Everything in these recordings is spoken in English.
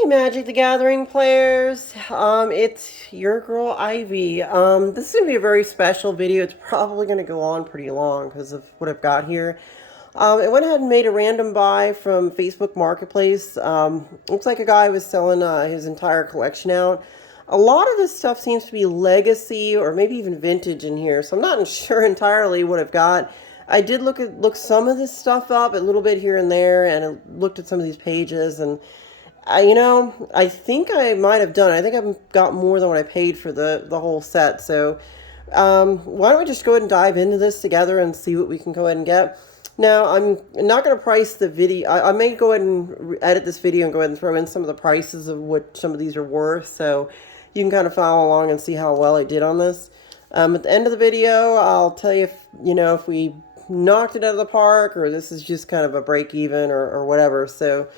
Hey, Magic the Gathering players. It's your girl Ivy. This is gonna be a very special video. It's probably gonna go on pretty long because of what I've got here. I went ahead and made a random buy from Facebook Marketplace. Looks like a guy was selling his entire collection out. A lot of this stuff seems to be legacy or maybe even vintage in here, so I'm not sure entirely what I've got. I did look some of this stuff up a little bit here and there, and I looked at some of these pages, and I think I might have done. I think I've got more than what I paid for the whole set. So, why don't we just go ahead and dive into this together and see what we can go ahead and get. Now, I'm not going to price the video. I may go ahead and edit this video and go ahead and throw in some of the prices of what some of these are worth, so you can kind of follow along and see how well I did on this. At the end of the video, I'll tell you if we knocked it out of the park, or this is just kind of a break even, or whatever. So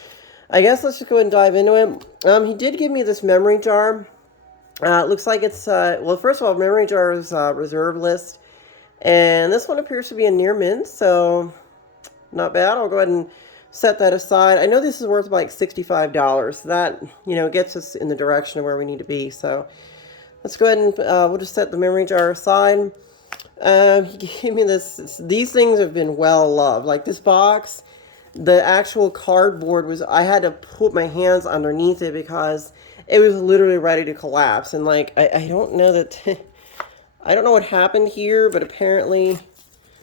I guess let's just go ahead and dive into it. He did give me this memory jar. It looks like it's, well, first of all, memory jar is reserve list. And this one appears to be a near mint, so not bad. I'll go ahead and set that aside. I know this is worth like $65. So that, gets us in the direction of where we need to be. So let's go ahead and we'll just set the memory jar aside. He gave me this. These things have been well loved. Like this box, the actual cardboard was, I had to put my hands underneath it because it was literally ready to collapse. And like, I don't know that, I don't know what happened here, but apparently,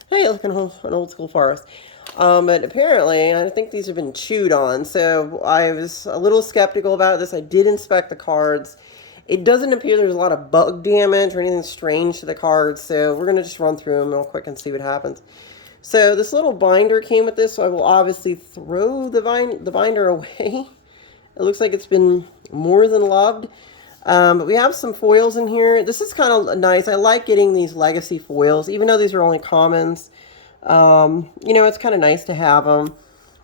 hey, look, an old school forest. But apparently, I think these have been chewed on. So I was a little skeptical about this. I did inspect the cards. It doesn't appear there's a lot of bug damage or anything strange to the cards. So we're going to just run through them real quick and see what happens. So this little binder came with this, so I will obviously throw the binder away. It looks like it's been more than loved. But we have some foils in here. This is kind of nice. I like getting these legacy foils, even though these are only commons. It's kind of nice to have them.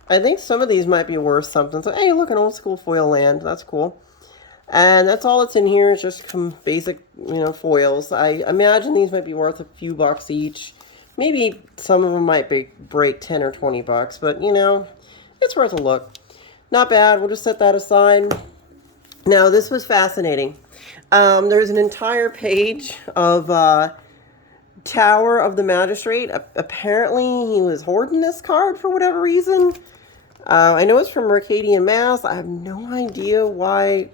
I think some of these might be worth something. So, hey, look, an old school foil land. That's cool. And that's all that's in here. It's just some basic, foils. I imagine these might be worth a few bucks each. Maybe some of them might break 10 or 20 bucks, but it's worth a look. Not bad. We'll just set that aside. Now, this was fascinating. There's an entire page of Tower of the Magistrate. Apparently, he was hoarding this card for whatever reason. I know it's from Mercadian Masques. I have no idea why.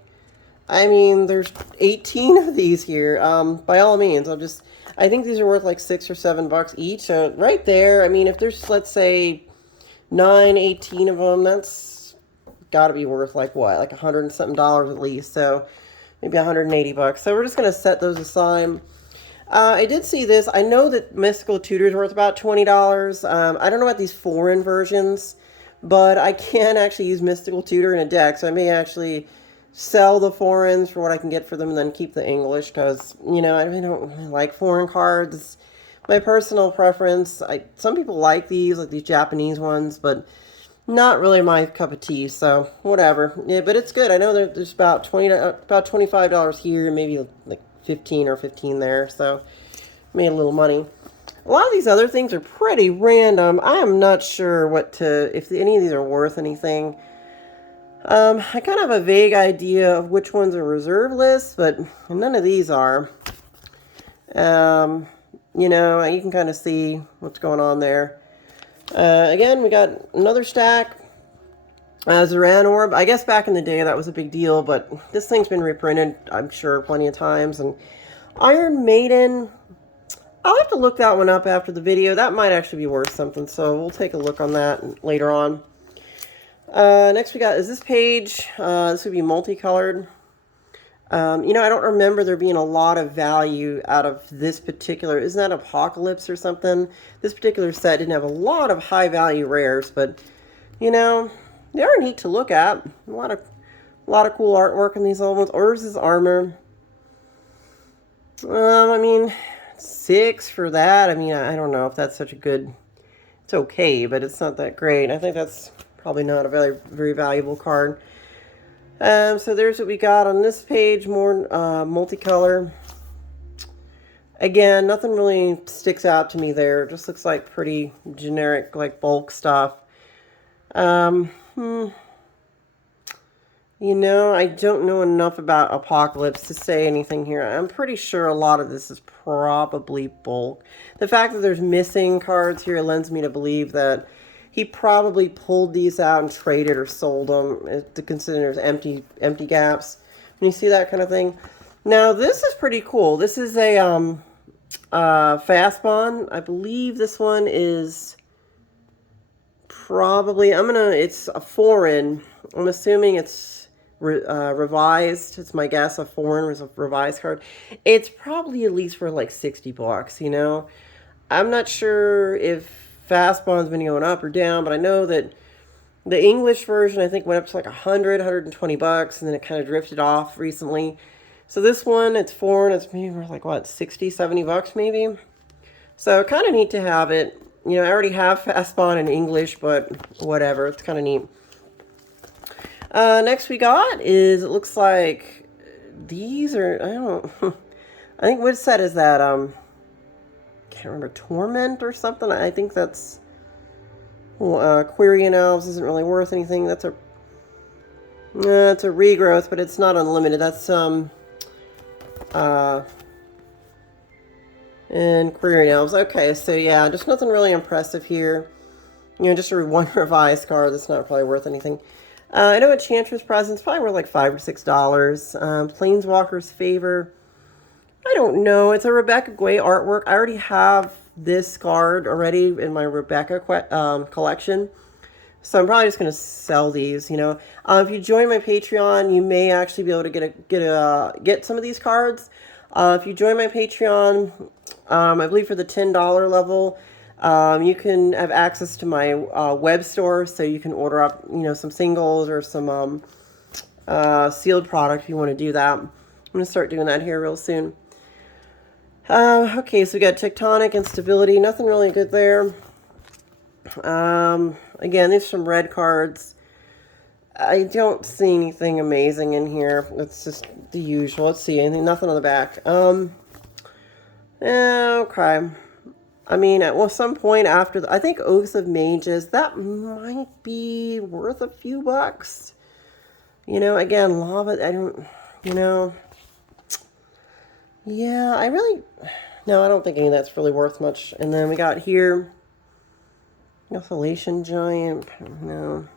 I mean, there's 18 of these here. By all means, I think these are worth like $6 or $7 each. So right there, I mean, if there's, let's say, 18 of them, that's got to be worth like what? Like $100 and something at least. So maybe $180. So we're just going to set those aside. I did see this. I know that Mystical Tutor is worth about $20. I don't know about these foreign versions, but I can actually use Mystical Tutor in a deck. So I may actually sell the foreigns for what I can get for them and then keep the English because, I really don't really like foreign cards. My personal preference. Some people like these Japanese ones, but not really my cup of tea, so whatever. Yeah, but it's good. I know there's about $25 here, maybe like 15 or 15 there, so made a little money. A lot of these other things are pretty random. I am not sure if any of these are worth anything. I kind of have a vague idea of which ones are reserve lists, but none of these are. You can kind of see what's going on there. Again, we got another stack. Zoran Orb. I guess back in the day that was a big deal, but this thing's been reprinted, I'm sure, plenty of times. And Iron Maiden. I'll have to look that one up after the video. That might actually be worth something, so we'll take a look on that later on. Next we got is this page. This would be multicolored. I don't remember there being a lot of value out of this particular, isn't that Apocalypse or something? This particular set didn't have a lot of high value rares, but they are neat to look at. A lot of cool artwork in these old ones. Urza's armor. I mean, 6 for that. I mean, I don't know if that's such a good, it's okay, but it's not that great. I think that's probably not a very, very valuable card. So there's what we got on this page, more multicolor. Again, nothing really sticks out to me there. It just looks like pretty generic, like bulk stuff. You know, I don't know enough about Apocalypse to say anything here. I'm pretty sure a lot of this is probably bulk. The fact that there's missing cards here lends me to believe that he probably pulled these out and traded or sold them to consider there's empty gaps. When you see that kind of thing. Now, this is pretty cool. This is a fastbond. I believe this one is probably, it's a foreign. I'm assuming it's revised. It's my guess, a foreign revised card. It's probably at least for like 60 bucks, you know. I'm not sure if fastbond's been going up or down, but I know that the English version, I think, went up to like 120 bucks, and then it kind of drifted off recently. So this one, it's foreign. It's maybe like, what, 60, 70 bucks maybe? So kind of neat to have it. You know, I already have fastbond in English, but whatever. It's kind of neat. Next we got is, it looks like these are, I don't I think what set is that? Can't remember, Torment or something. I think that's, Quirion Elves isn't really worth anything. That's a, it's a regrowth, but it's not unlimited. That's, and Quirion Elves. Okay, so yeah, just nothing really impressive here. You know, just a one revised card that's not probably worth anything. I know Enchantress Presence probably worth like $5 or $6. Planeswalker's Favor. I don't know. It's a Rebecca Guay artwork. I already have this card already in my Rebecca collection. So I'm probably just going to sell these, you know. If you join my Patreon, you may actually be able to get some of these cards. If you join my Patreon, I believe for the $10 level, you can have access to my web store, so you can order up, you know, some singles or some sealed product if you want to do that. I'm going to start doing that here real soon. Okay, so we got Tectonic and Stability. Nothing really good there. Again, there's some red cards. I don't see anything amazing in here. It's just the usual. Let's see, nothing on the back. Okay. I mean, at some point after, I think Oaths of Mages, that might be worth a few bucks. You know, again, Lava, I don't, you know. Yeah, no, I don't think any of that's really worth much. And then we got here, Methylation Giant, no.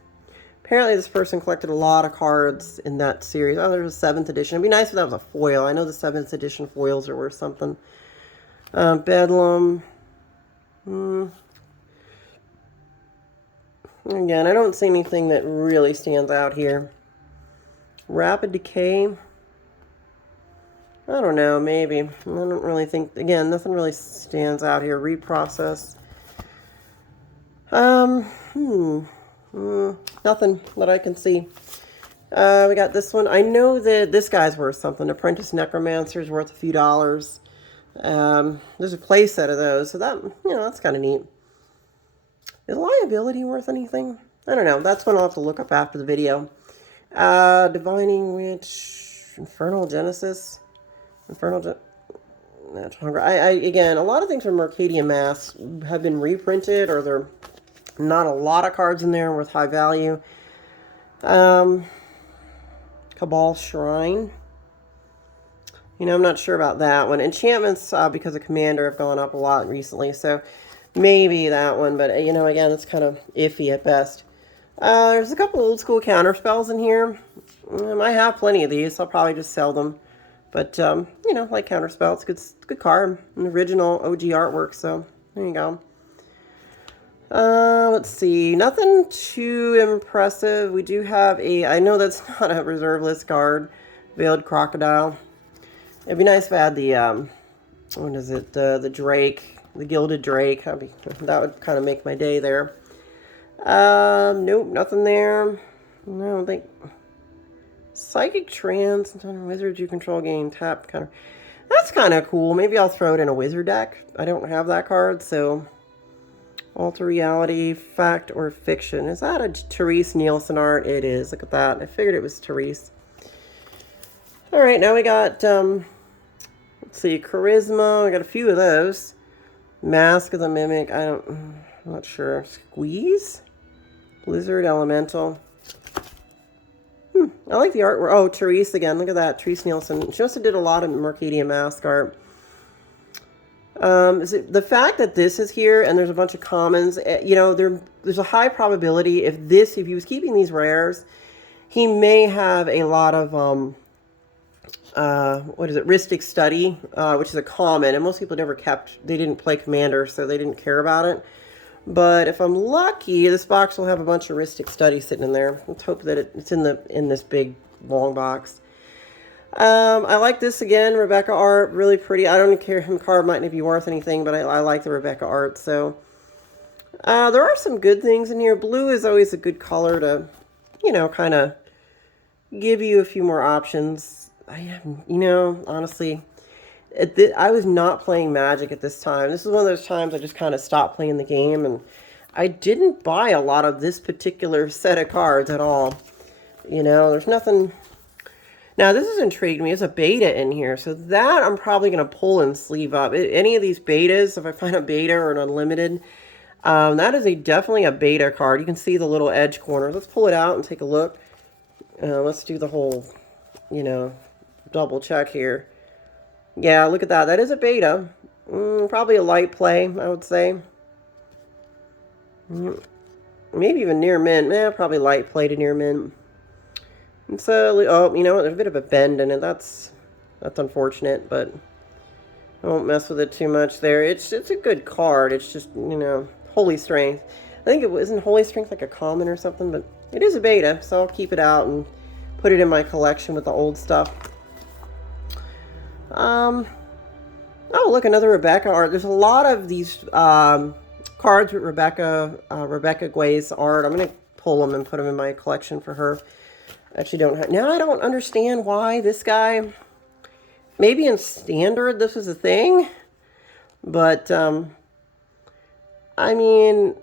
Apparently this person collected a lot of cards in that series. Oh, there's a 7th edition. It'd be nice if that was a foil. I know the 7th edition foils are worth something. Bedlam. Again, I don't see anything that really stands out here. Rapid Decay. I don't know, maybe. I don't really think, again, nothing really stands out here. Reprocess. Nothing that I can see. We got this one. I know that this guy's worth something. Apprentice Necromancer is worth a few dollars. There's a play set of those, so that, you know, that's kind of neat. Is Liability worth anything? I don't know. That's one I'll have to look up after the video. Divining Witch, Infernal Genesis, again, a lot of things from Mercadian Masques have been reprinted, or they're not a lot of cards in there worth high value. Cabal Shrine. You know, I'm not sure about that one. Enchantments, because of Commander, have gone up a lot recently, so maybe that one, but, you know, again, it's kind of iffy at best. There's a couple old school counter spells in here. I have plenty of these, so I'll probably just sell them. But, you know, like counter spells, good card. An original OG artwork, so there you go. Let's see, nothing too impressive. We do have I know that's not a reserve list card, Veiled Crocodile. It'd be nice if I had the, what is it, the Drake, the Gilded Drake. That would kind of make my day there. Nope, nothing there. No, I don't think. Psychic Trance, wizards you control gain tap counter. That's kind of cool. Maybe I'll throw it in a wizard deck. I don't have that card, so. Alter Reality, Fact or Fiction. Is that a Therese Nielsen art? It is. Look at that. I figured it was Therese. Alright, now we got, let's see, Charisma. We got a few of those. Mask of the Mimic. I'm not sure. Squeeze? Blizzard Elemental. I like the artwork. Oh, Therese again. Look at that. Therese Nielsen. She also did a lot of Mercadian Masques art. The fact that this is here and there's a bunch of commons, you know, there's a high probability if he was keeping these rares, he may have a lot of, what is it, Rhystic Study, which is a common, and most people they didn't play Commander, so they didn't care about it. But if I'm lucky, this box will have a bunch of Rhystic Study sitting in there. Let's hope that it's in this big, long box. I like this again, Rebecca art, really pretty. I don't care, him card might not be worth anything, but I like the Rebecca art. So there are some good things in here. Blue is always a good color to, you know, kind of give you a few more options. You know, honestly, I was not playing Magic at this time. This is one of those times I just kind of stopped playing the game, and I didn't buy a lot of this particular set of cards at all. You know, there's nothing. Now, this has intrigued me. There's a beta in here, so that I'm probably going to pull and sleeve up. Any of these betas, if I find a beta or an unlimited, that is definitely a beta card. You can see the little edge corner. Let's pull it out and take a look. Let's do the whole, you know, double check here. Yeah, look at that. That is a beta. Probably a light play, I would say. Maybe even near mint. Probably light play to near mint. So, oh, you know what? There's a bit of a bend in it. That's unfortunate, but I won't mess with it too much there. It's a good card. It's just, you know, Holy Strength. I think isn't Holy Strength like a common or something, but it is a beta, so I'll keep it out and put it in my collection with the old stuff. Oh, look, another Rebecca art. There's a lot of these cards with Rebecca Guay's art. I'm going to pull them and put them in my collection for her. Actually don't have, now I don't understand why this guy, maybe in standard this is a thing, but I mean,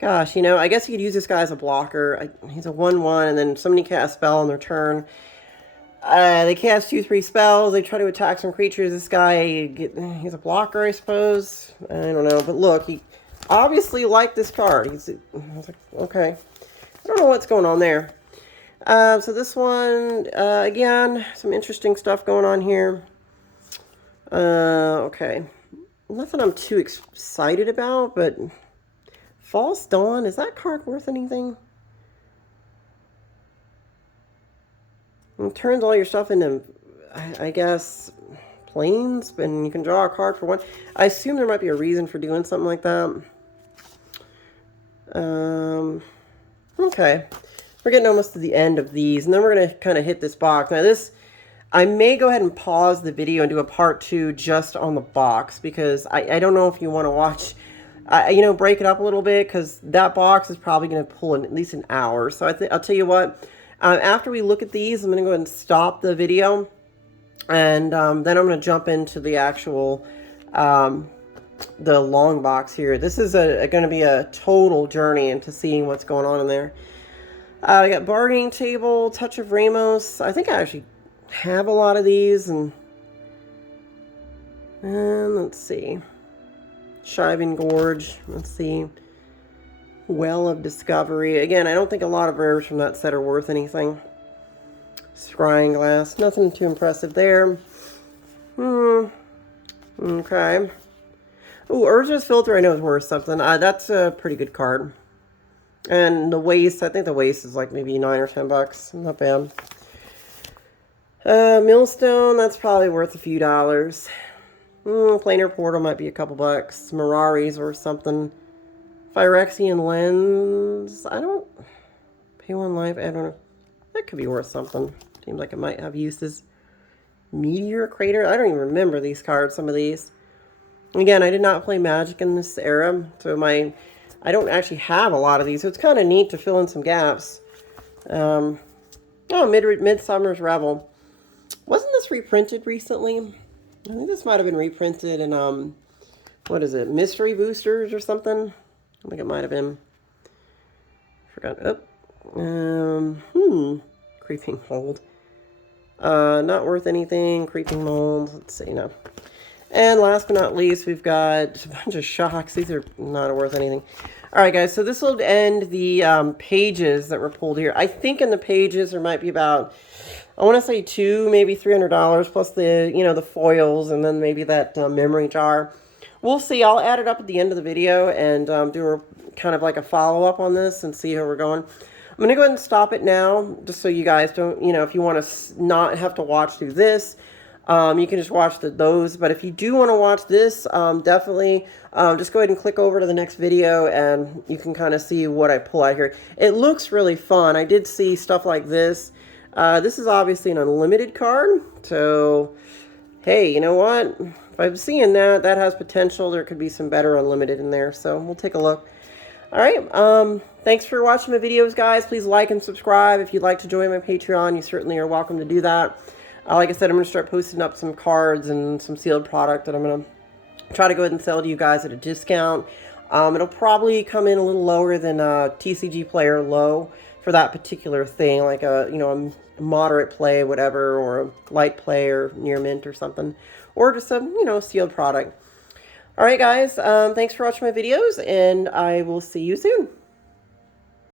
gosh, you know, I guess you could use this guy as a blocker. He's a 1/1, and then somebody casts a spell on their turn. They cast 2-3 spells, they try to attack some creatures. This guy, he's a blocker, I suppose. I don't know, but look, he obviously liked this card. I was like, okay, I don't know what's going on there. So this one, again, some interesting stuff going on here. Okay. Nothing I'm too excited about, but False Dawn, is that card worth anything? It turns all your stuff into, I guess, planes, and you can draw a card for one. I assume there might be a reason for doing something like that. Okay. We're getting almost to the end of these, and then we're going to kind of hit this box. Now this, I may go ahead and pause the video and do a part 2 just on the box, because I don't know if you want to watch, you know, break it up a little bit, because that box is probably going to pull in at least an hour. So I'll tell you what, after we look at these, I'm going to go ahead and stop the video, and then I'm going to jump into the actual, the long box here. This is going to be a total journey into seeing what's going on in there. We got Bargaining Table, Touch of Ramos. I think I actually have a lot of these, and let's see. Shiving Gorge, let's see. Well of Discovery. Again, I don't think a lot of rares from that set are worth anything. Scrying Glass, nothing too impressive there. Okay. Ooh, Urza's Filter I know is worth something. That's a pretty good card. And the waste, I think the waste is like maybe 9 or 10 bucks. Not bad. Millstone, that's probably worth a few dollars. Planar Portal might be a couple bucks. Mirari's or something. Phyrexian Lens, I don't... Pay 1 life, I don't know. That could be worth something. Seems like it might have uses. Meteor Crater, I don't even remember these cards, some of these. Again, I did not play Magic in this era, so I don't actually have a lot of these, so it's kind of neat to fill in some gaps. Oh, Midsummer's Revel. Wasn't this reprinted recently? I think this might have been reprinted in, what is it, Mystery Boosters or something? I think it might have been. Forgot. Oh. Creeping Mold. Not worth anything. Creeping Mold. Let's see now. And last but not least, we've got a bunch of shocks. These are not worth anything. All right, guys, so this will end the pages that were pulled here. I think in the pages there might be about, I want to say maybe $300 plus the, the foils and then maybe that memory jar. We'll see. I'll add it up at the end of the video and do a kind of like a follow-up on this and see how we're going. I'm going to go ahead and stop it now just so you guys don't, if you want to not have to watch through this, you can just watch those. But if you do want to watch this, definitely just go ahead and click over to the next video and you can kind of see what I pull out here. It looks really fun. I did see stuff like this. This is obviously an unlimited card. So, hey, you know what? If I'm seeing that, that has potential. There could be some better unlimited in there. So we'll take a look. All right. Thanks for watching my videos, guys. Please like and subscribe. If you'd like to join my Patreon, you certainly are welcome to do that. Like I said, I'm going to start posting up some cards and some sealed product that I'm going to try to go ahead and sell to you guys at a discount. It'll probably come in a little lower than a TCG player low for that particular thing, like a moderate play, whatever, or a light play or near mint or something, or just a sealed product. All right, guys, thanks for watching my videos, and I will see you soon.